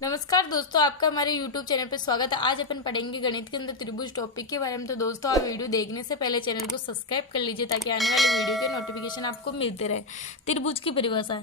नमस्कार दोस्तों, आपका हमारे YouTube चैनल पर स्वागत है। आज अपन पढ़ेंगे गणित के अंदर त्रिभुज टॉपिक के बारे में। तो दोस्तों, आप वीडियो देखने से पहले चैनल को सब्सक्राइब कर लीजिए ताकि आने वाली वीडियो के नोटिफिकेशन आपको मिलते रहे। त्रिभुज की परिभाषा।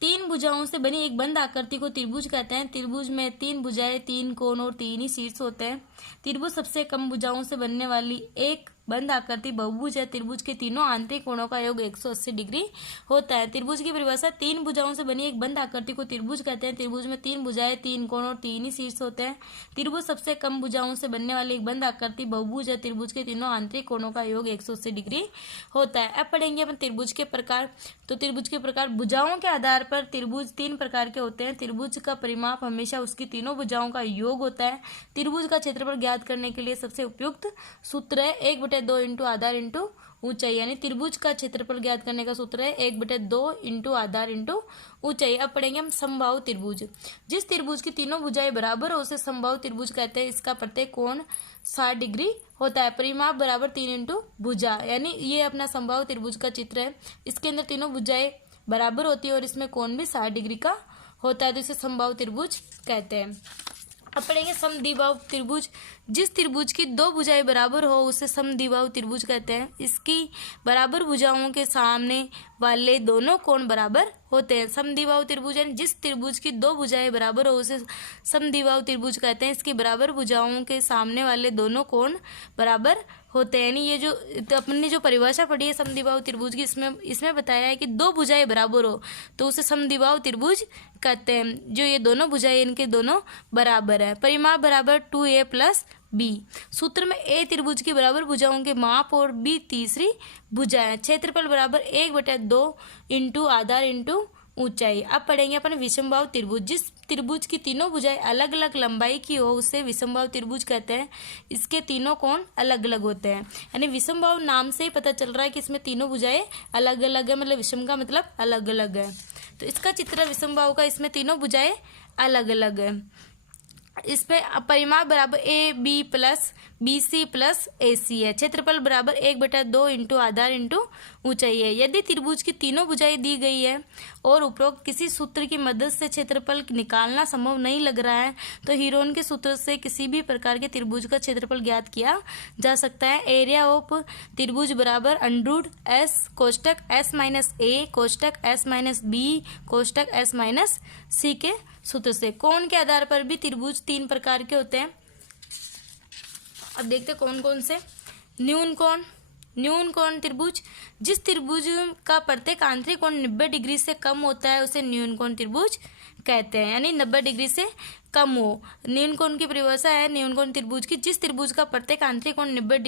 तीन भुजाओं से बनी एक बंद आकृति को त्रिभुज कहते हैं। त्रिभुज में तीन भुजाएं, तीन कोण और तीन ही शीर्ष होते हैं। त्रिभुज सबसे कम भुजाओं से बनने वाली एक बंद आकृति बहुभुज है। त्रिभुज के तीनों आंतरिक कोणों का योग 180 डिग्री होता है। त्रिभुज की परिभाषा। तीन भुजाओं से बनी एक बंद आकृति को त्रिभुज कहते हैं। त्रिभुज में तीन भुजाएं, तीन कोण और तीन ही शीर्ष होते हैं। त्रिभुज सबसे कम भुजाओं से बनने वाली एक बंद आकृति बहुभुज है। त्रिभुज के तीनों आंतरिक कोणों का योग 180 डिग्री होता है। अब पढ़ेंगे अपन त्रिभुज के प्रकार। तो त्रिभुज के प्रकार। भुजाओं के आधार पर त्रिभुज तीन प्रकार के होते हैं। त्रिभुज का परिमाप हमेशा उसकी तीनों भुजाओं का योग होता है। त्रिभुज का क्षेत्रफल ज्ञात करने के लिए सबसे उपयुक्त सूत्र है 1/2 इंटू आधार इंटू ऊंचाई। यानी त्रिभुज का क्षेत्रफल ज्ञात करने का सूत्र है 1/2 इंटू आधार इंटू ऊंचाई। अब पढ़ेंगे हम समबाहु त्रिभुज। जिस त्रिभुज की तीनों भुजाएं बराबर हो उसे समबाहु त्रिभुज कहते हैं। इसका प्रत्येक कोण 60 डिग्री होता है। परिमाप बराबर 3 इंटू भुजा। यानी ये अपना समबाहु त्रिभुज का चित्र है। इसके अंदर तीनों भुजाएं बराबर होती है और इसमें कोण भी 60 डिग्री का होता है, तो इसे समबाहु त्रिभुज कहते हैं। अब पढ़ेंगे समद्विबाहु त्रिभुज। जिस त्रिभुज की दो भुजाएं बराबर हो उसे समद्विबाहु त्रिभुज कहते हैं। इसकी बराबर भुजाओं के सामने वाले दोनों कोण बराबर होते हैं। समद्विबाहु त्रिभुज यानी जिस त्रिभुज की दो भुजाएं बराबर हो उसे समद्विबाहु त्रिभुज कहते हैं। इसकी बराबर भुजाओं के सामने वाले दोनों कोण बराबर होते हैं। यानी ये जो तो अपन ने जो परिभाषा पढ़ी है समद्विबाहु त्रिभुज की, इसमें बताया है कि दो भुजाएं बराबर हो तो उसे समद्विबाहु त्रिभुज कहते हैं। जो ये दोनों भुजाएं इनके दोनों बराबर है। परिमाप बराबर 2a + b। सूत्र में a त्रिभुज की बराबर भुजाओं के माप और b तीसरी भुजा है। क्षेत्रफल बराबर 1/2 इंटू आधार इंटू ऊंचाई। अब पढ़ेंगे अपन विषमबाहु त्रिभुज। जिस त्रिभुज की तीनों भुजाएं अलग अलग लंबाई की हो उसे विषमबाहु त्रिभुज कहते हैं। इसके तीनों कोण अलग अलग होते हैं। यानी विषमबाहु नाम से ही पता चल रहा है कि इसमें तीनों भुजाएं अलग अलग है, मतलब विषम का मतलब अलग अलग है। तो इसका चित्र विषमबाहु का, इसमें तीनों भुजाएं अलग अलग है। इसमें परिमाप बराबर AB + BC + AC है। क्षेत्रफल बराबर 1/2 इंटू आधार इंटू ऊंचाई है। यदि त्रिभुज की तीनों भुजाएं दी गई है और उपरोक्त किसी सूत्र की मदद से क्षेत्रफल निकालना संभव नहीं लग रहा है तो हीरोन के सूत्र से किसी भी प्रकार के त्रिभुज का क्षेत्रफल ज्ञात किया जा सकता है। एरिया ऑफ त्रिभुज बराबर √S कोष्टक S - A कोष्टक S - B कोष्टक S - C के सूत्र से। कोण के आधार पर भी त्रिभुज तीन प्रकार के होते हैं। अब देखते कौन कौन से। न्यून कोण त्रिभुज। जिस त्रिभुज का प्रत्येक आंतरिक कोण 90 डिग्री से कम होता है उसे न्यून कोण त्रिभुज कहते हैं। यानी 90 डिग्री से कम हो। न्यून कोण की परिभाषा है न्यून कोण त्रिभुज की। जिस त्रिभुज का प्रत्येक आंतरिक कोण 90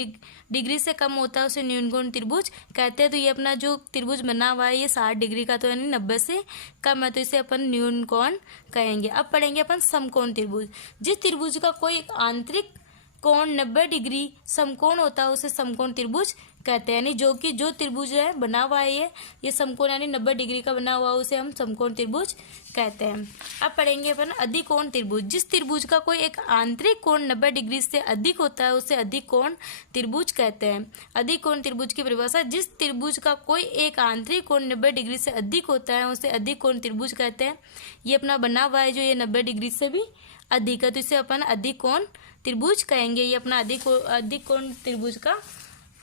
डिग्री से कम होता है उसे न्यून कोण त्रिभुज कहते हैं। तो ये अपना जो त्रिभुज बना हुआ है ये 60 डिग्री का, तो यानी 90 से कम है, तो इसे अपन न्यून कोण कहेंगे। अब पढ़ेंगे अपन समकोण त्रिभुज। जिस त्रिभुज का कोई आंतरिक कोण 90 डिग्री समकोण होता है उसे समकोण त्रिभुज कहते हैं। यानी जो त्रिभुज है बना हुआ है ये समकोण यानी 90 डिग्री का बना हुआ उसे हम समकोण त्रिभुज कहते हैं। अब पढ़ेंगे अपन अधिकोण त्रिभुज। जिस त्रिभुज का कोई एक आंतरिक कोण 90 डिग्री से अधिक होता है उसे अधिकोण त्रिभुज कहते हैं। अधिकोण त्रिभुज की परिभाषा। जिस त्रिभुज का कोई एक आंतरिक कोण 90 डिग्री से अधिक होता है उसे अधिकोण त्रिभुज कहते हैं। ये अपना बना हुआ है जो ये 90 डिग्री से भी अधिक है, तो इसे अपन अधिकोण त्रिभुज कहेंगे। ये अपना अधिकोण त्रिभुज का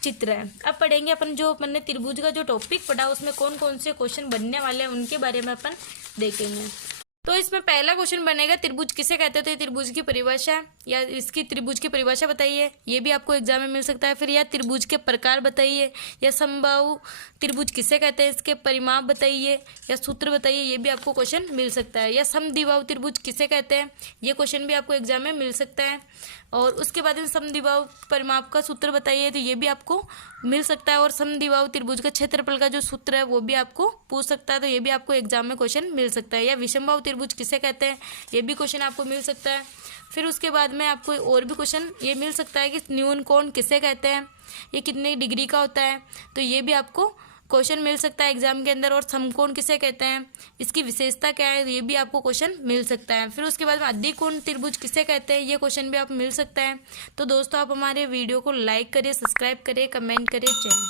चित्र है। अब पढ़ेंगे अपन जो अपन ने त्रिभुज का जो टॉपिक पढ़ा उसमें कौन कौन से क्वेश्चन बनने वाले हैं उनके बारे में अपन देखेंगे। तो इसमें पहला क्वेश्चन बनेगा त्रिभुज किसे कहते थे, त्रिभुज की परिभाषा या इसकी त्रिभुज की परिभाषा बताइए। ये भी आपको एग्जाम में मिल सकता है। फिर या त्रिभुज के प्रकार बताइए, या समबाहु त्रिभुज किसे कहते हैं इसके परिमाप बताइए, या सूत्र बताइए, ये भी आपको क्वेश्चन मिल सकता है। या समद्विबाहु त्रिभुज किसे कहते हैं ये क्वेश्चन भी आपको एग्जाम में मिल सकता है। और उसके बाद समद्विबाहु परिमाप का सूत्र बताइए, तो ये भी आपको मिल सकता है। और समद्विबाहु त्रिभुज का क्षेत्रफल का जो सूत्र है वो भी आपको पूछ सकता है, तो ये भी आपको एग्जाम में क्वेश्चन मिल सकता है। या विषमबाहु त्रिभुज किसे कहते हैं ये भी क्वेश्चन आपको मिल सकता है। फिर उसके बाद में आपको और भी क्वेश्चन ये मिल सकता है कि न्यून कोण किसे कहते हैं, ये कितने डिग्री का होता है, तो ये भी आपको क्वेश्चन मिल सकता है एग्जाम के अंदर। और समकोण किसे कहते हैं, इसकी विशेषता क्या है, ये भी आपको क्वेश्चन मिल सकता है। फिर उसके बाद में अधिकोण त्रिभुज किसे कहते हैं ये क्वेश्चन भी आप मिल सकता है। तो दोस्तों आप हमारे वीडियो को लाइक करिए, सब्सक्राइब करिए, कमेंट करिए, जय हिंद।